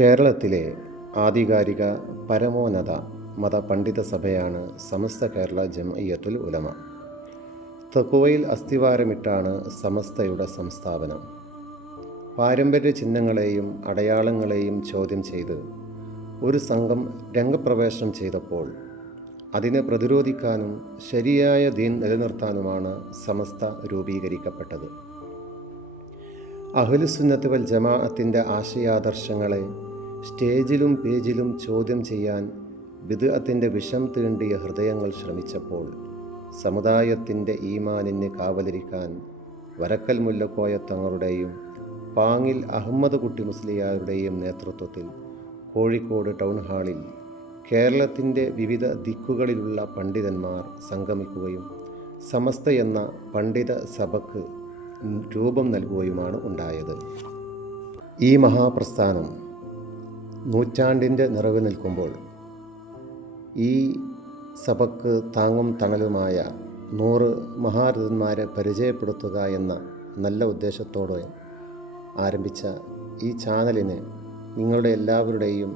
കേരളത്തിലെ ആധികാരിക പരമോന്നത മതപണ്ഡിത സഭയാണ് സമസ്ത കേരള ജംഇയ്യത്തുൽ ഉലമ. തക്കുവയിൽ അസ്ഥിവാരമിട്ടാണ് സമസ്തയുടെ സംസ്ഥാപനം. പാരമ്പര്യ ചിഹ്നങ്ങളെയും അടയാളങ്ങളെയും ചോദ്യം ചെയ്ത് ഒരു സംഘം രംഗപ്രവേശനം ചെയ്തപ്പോൾ അതിനെ പ്രതിരോധിക്കാനും ശരിയായ ദീൻ നിലനിർത്താനുമാണ് സമസ്ത രൂപീകരിക്കപ്പെട്ടത്. അഹ്ലുസുന്നത്ത് വൽ ജമാഅത്തിന്റെ ആശയാദർശങ്ങളെ സ്റ്റേജിലും പേജിലും ചോദ്യം ചെയ്യാൻ ബിദ്അത്തിന്റെ വിഷം തീണ്ടിയ ഹൃദയങ്ങൾ ശ്രമിച്ചപ്പോൾ സമുദായത്തിന്റെ ഈമാനിന് കാവലിരിക്കാൻ വരക്കൽ മുല്ലക്കോയ തങ്ങളുടെയും പാങ്ങിൽ അഹമ്മദ് കുട്ടി മുസ്ലിയാരുടെയും നേതൃത്വത്തിൽ കോഴിക്കോട് ടൗൺ ഹാളിൽ കേരളത്തിന്റെ വിവിധ ദിക്കുകളിലുള്ള പണ്ഡിതന്മാർ സംഗമിക്കുകയും സമസ്ത എന്ന പണ്ഡിത സഭക്ക് രൂപം നൽകുകയുമാണ് ഉണ്ടായത്. ഈ മഹാപ്രസ്ഥാനം നൂറ്റാണ്ടിന്റെ നിറവ് നിൽക്കുമ്പോൾ ഈ സഭക്ക് താങ്ങും തണലുമായ നൂറ് മഹാരഥന്മാരെ പരിചയപ്പെടുത്തുക എന്ന നല്ല ഉദ്ദേശത്തോടെ ആരംഭിച്ച ഈ ചാനലിന് നിങ്ങളുടെ എല്ലാവരുടെയും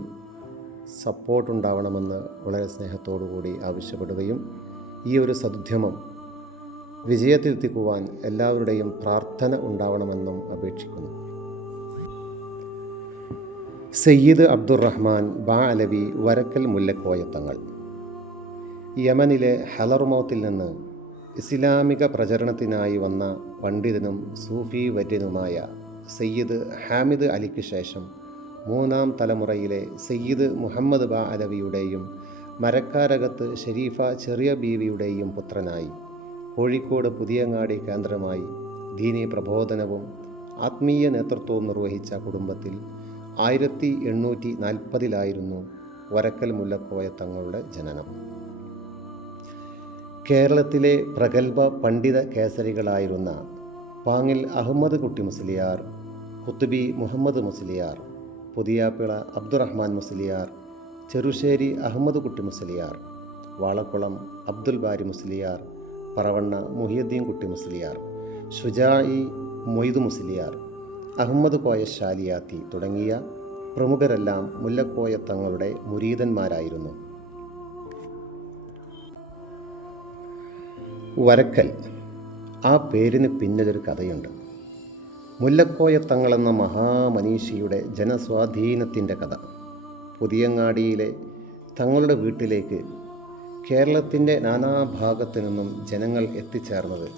സപ്പോർട്ട് ഉണ്ടാവണമെന്ന് വളരെ സ്നേഹത്തോടു കൂടി ആവശ്യപ്പെടുകയും ഈ ഒരു സദുദ്യമം വിജയത്തിലെത്തിക്കുവാൻ എല്ലാവരുടെയും പ്രാർത്ഥന ഉണ്ടാവണമെന്നും അപേക്ഷിക്കുന്നു. സയ്യിദ് അബ്ദുറഹ്മാൻ ബാ അലവി വരക്കൽ മുല്ലക്കോയത്തങ്ങൾ യമനിലെ ഹലർമോത്തിൽ നിന്ന് ഇസ്ലാമിക പ്രചരണത്തിനായി വന്ന പണ്ഡിതനും സൂഫി വര്യനുമായ സയ്യിദ് ഹാമിദ് അലിക്ക് ശേഷം മൂന്നാം തലമുറയിലെ സയ്യിദ് മുഹമ്മദ് ബാ അലവിയുടെയും മരക്കാരകത്ത് ഷരീഫ ചെറിയ ബീവിയുടെയും പുത്രനായി കോഴിക്കോട് പുതിയങ്ങാടി കേന്ദ്രമായി ദീനി പ്രബോധനവും ആത്മീയ നേതൃത്വവും നിർവഹിച്ച കുടുംബത്തിൽ ആയിരത്തി എണ്ണൂറ്റി നാൽപ്പതിലായിരുന്നു വരക്കൽ മുല്ലക്കോയ തങ്ങളുടെ ജനനം. കേരളത്തിലെ പ്രഗത്ഭ പണ്ഡിത കേസരികളായിരുന്ന പാങ്ങിൽ അഹമ്മദ് കുട്ടി മുസ്ലിയാർ കുത്തുബി മുഹമ്മദ് മുസ്ലിയാർ പുതിയാപ്പിള അബ്ദുറഹ്മാൻ മുസ്ലിയാർ ചെറുശ്ശേരി അഹമ്മദ് കുട്ടി മുസ്ലിയാർ വാളക്കുളം അബ്ദുൽ ബാരി മുസ്ലിയാർ പറവണ്ണ മുഹിയുദ്ദീൻ കുട്ടി മുസ്ലിയാർ ഷുജായി മൊയ്തു മുസ്ലിയാർ അഹമ്മദ് കോയ ഷാലിയാത്തി തുടങ്ങിയ പ്രമുഖരെല്ലാം മുല്ലക്കോയ തങ്ങളുടെ മുരീതന്മാരായിരുന്നു. വരക്കൽ ആ പേരിന് പിന്നിലൊരു കഥയുണ്ട്. മുല്ലക്കോയ തങ്ങളെന്ന മഹാമനീഷിയുടെ ജനസ്വാധീനത്തിന്റെ കഥ. പുതിയങ്ങാടിയിലെ തങ്ങളുടെ വീട്ടിലേക്ക് കേരളത്തിന്റെ നാനാഭാഗത്തു നിന്നും ജനങ്ങൾ എത്തിച്ചേർന്നത്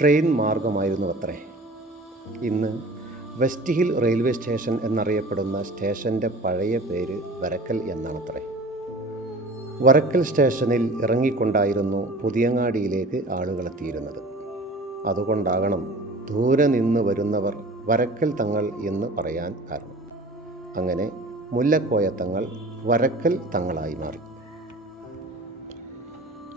ട്രെയിൻ മാർഗമായിരുന്നു അത്രേ ഇന്ന് വെസ്റ്റ് ഹിൽ റെയിൽവേ സ്റ്റേഷൻ എന്നറിയപ്പെടുന്ന സ്റ്റേഷന്റെ പഴയ പേര് വരക്കൽ എന്നാണത്രേ. വരക്കൽ സ്റ്റേഷനിൽ ഇറങ്ങിക്കൊണ്ടായിരുന്നു പുതിയങ്ങാടിയിലേക്ക് ആളുകളെത്തിയിരുന്നത്. അതുകൊണ്ടാകണം ദൂരെ നിന്ന് വരുന്നവർ വരക്കൽ തങ്ങൾ എന്ന് പറയാൻ കാരണം. അങ്ങനെ മുല്ലക്കോയ തങ്ങൾ വരക്കൽ തങ്ങളായി മാറി.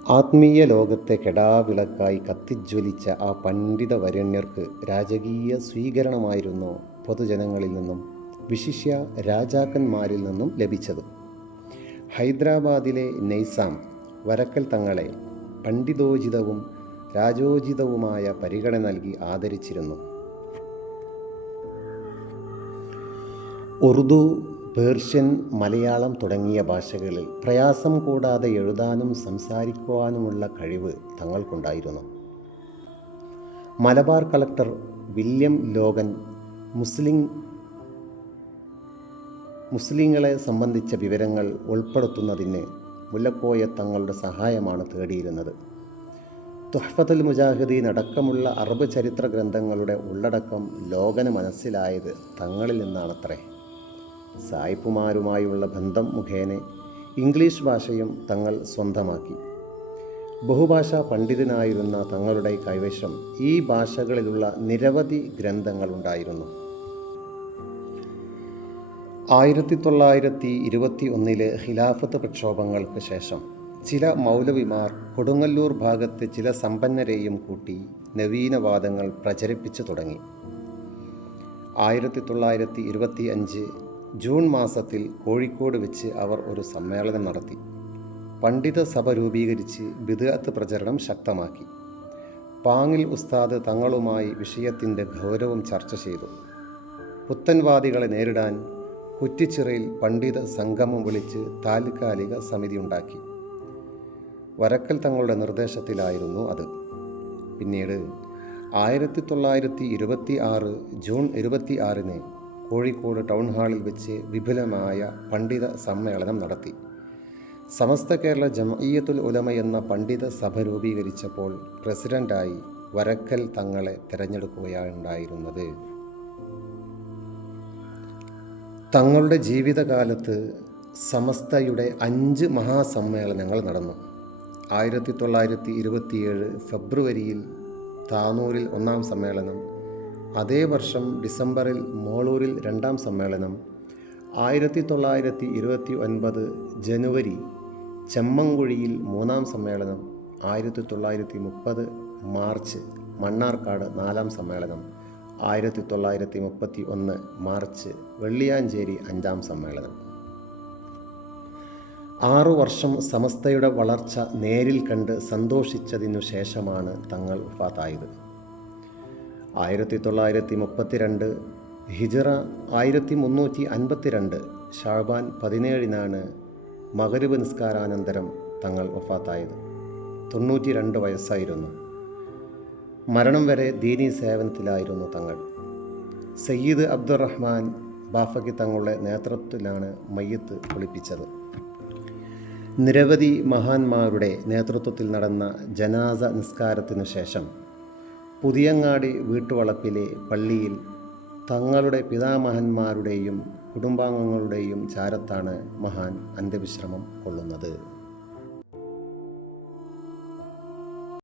ആത്മീയ ലോകത്തെ കെടാവിളക്കായി കത്തിജ്വലിച്ച ആ പണ്ഡിത വരണ്യർക്ക് രാജകീയ സ്വീകരണമായിരുന്നു പൊതുജനങ്ങളിൽ നിന്നും വിശിഷ്യ രാജാക്കന്മാരിൽ നിന്നും ലഭിച്ചത്. ഹൈദരാബാദിലെ നൈസാം വരക്കൽ തങ്ങളെ പണ്ഡിതോചിതവും രാജോചിതവുമായ പരിഗണന നൽകി ആദരിച്ചിരുന്നു. ഉറുദു പേർഷ്യൻ മലയാളം തുടങ്ങിയ ഭാഷകളിൽ പ്രയാസം കൂടാതെ എഴുതാനും സംസാരിക്കുവാനുമുള്ള കഴിവ് തങ്ങൾക്കുണ്ടായിരുന്നു. മലബാർ കളക്ടർ വില്യം ലോഗൻ മുസ്ലിം മുസ്ലിങ്ങളെ സംബന്ധിച്ച വിവരങ്ങൾ ഉൾപ്പെടുത്തുന്നതിന് മുല്ലക്കോയ തങ്ങളുടെ സഹായമാണ് തേടിയിരുന്നത്. തുഹഫത്തുൽ മുജാഹിദീൻ അടക്കമുള്ള അറബ് ചരിത്ര ഗ്രന്ഥങ്ങളുടെ ഉള്ളടക്കം ലോകന് മനസ്സിലായത് തങ്ങളിൽ നിന്നാണത്രേ. സായിപ്പുമാരുമായുള്ള ബന്ധം മുഖേന ഇംഗ്ലീഷ് ഭാഷയും തങ്ങൾ സ്വന്തമാക്കി. ബഹുഭാഷാ പണ്ഡിതനായിരുന്ന തങ്ങളുടെ കൈവശം ഈ ഭാഷകളിലുള്ള നിരവധി ഗ്രന്ഥങ്ങളുണ്ടായിരുന്നു ആയിരത്തി തൊള്ളായിരത്തി ഇരുപത്തി ഒന്നിലെ ഖിലാഫത്ത് പ്രക്ഷോഭങ്ങൾക്ക് ശേഷം ചില മൗലവിമാർ കൊടുങ്ങല്ലൂർ ഭാഗത്ത് ചില സമ്പന്നരെയും കൂട്ടി നവീനവാദങ്ങൾ പ്രചരിപ്പിച്ചു തുടങ്ങി. ആയിരത്തി തൊള്ളായിരത്തി ഇരുപത്തി അഞ്ച് ജൂൺ മാസത്തിൽ കോഴിക്കോട് വെച്ച് അവർ ഒരു സമ്മേളനം നടത്തി. പണ്ഡിത സഭ രൂപീകരിച്ച് ബിദഅത്ത് പ്രചരണം ശക്തമാക്കി. പാങ്ങിൽ ഉസ്താദ് തങ്ങളുമായി വിഷയത്തിന്റെ ഗൗരവം ചർച്ച ചെയ്തു. പുത്തൻവാദികളെ നേരിടാൻ കുറ്റിച്ചിറയിൽ പണ്ഡിത സംഗമം വിളിച്ച് താൽക്കാലിക സമിതി ഉണ്ടാക്കി. വരക്കൽ തങ്ങളുടെ നിർദ്ദേശത്തിലായിരുന്നു അത്. പിന്നീട് ആയിരത്തി തൊള്ളായിരത്തി ഇരുപത്തി ആറ് ജൂൺ ഇരുപത്തി ആറിന് കോഴിക്കോട് ടൗൺ ഹാളിൽ വെച്ച് വിപുലമായ പണ്ഡിത സമ്മേളനം നടത്തി. സമസ്ത കേരള ജമയ്യത്തുൽ ഉലമ എന്ന പണ്ഡിത സഭ രൂപീകരിച്ചപ്പോൾ പ്രസിഡന്റായി വരക്കൽ തങ്ങളെ തിരഞ്ഞെടുക്കുകയാണുണ്ടായിരുന്നത് തങ്ങളുടെ ജീവിതകാലത്ത് സമസ്തയുടെ അഞ്ച് മഹാസമ്മേളനങ്ങൾ നടന്നു. ആയിരത്തി തൊള്ളായിരത്തി ഇരുപത്തിയേഴ് ഫെബ്രുവരിയിൽ താനൂരിൽ ഒന്നാം സമ്മേളനം അതേ വർഷം ഡിസംബറിൽ മോളൂരിൽ രണ്ടാം സമ്മേളനം ആയിരത്തി തൊള്ളായിരത്തി ഇരുപത്തി ഒൻപത് ജനുവരി ചെമ്മങ്കുഴിയിൽ മൂന്നാം സമ്മേളനം ആയിരത്തി തൊള്ളായിരത്തി മുപ്പത് മാർച്ച് മണ്ണാർക്കാട് നാലാം സമ്മേളനം ആയിരത്തി തൊള്ളായിരത്തി മുപ്പത്തി ഒന്ന് മാർച്ച് വെള്ളിയാഞ്ചേരി അഞ്ചാം സമ്മേളനം. ആറു വർഷം സമസ്തയുടെ വളർച്ച നേരിൽ കണ്ട് സന്തോഷിച്ചതിനു ശേഷമാണ് തങ്ങൾ വഫാത്തായത് ആയിരത്തി തൊള്ളായിരത്തി മുപ്പത്തിരണ്ട് ഹിജറ ആയിരത്തി മുന്നൂറ്റി അൻപത്തിരണ്ട് ഷാബാൻ പതിനേഴിനാണ് മകരുവ് നിസ്കാരാനന്തരം തങ്ങൾ വഫാത്തായത്. തൊണ്ണൂറ്റി രണ്ട് വയസ്സായിരുന്നു. മരണം വരെ ദീനീ സേവനത്തിലായിരുന്നു തങ്ങൾ. സയ്യിദ് അബ്ദുറഹ്മാൻ ബാഫക്കി തങ്ങളുടെ നേതൃത്വത്തിലാണ് മയ്യത്ത് ഒളിപ്പിച്ചത് നിരവധി മഹാന്മാരുടെ നേതൃത്വത്തിൽ നടന്ന ജനാസ നിസ്കാരത്തിനു ശേഷം പുതിയങ്ങാടി വീട്ടുവളപ്പിലെ പള്ളിയിൽ തങ്ങളുടെ പിതാമഹന്മാരുടെയും കുടുംബാംഗങ്ങളുടെയും ചാരത്താണ് മഹാൻ അന്ത്യവിശ്രമം കൊള്ളുന്നത്.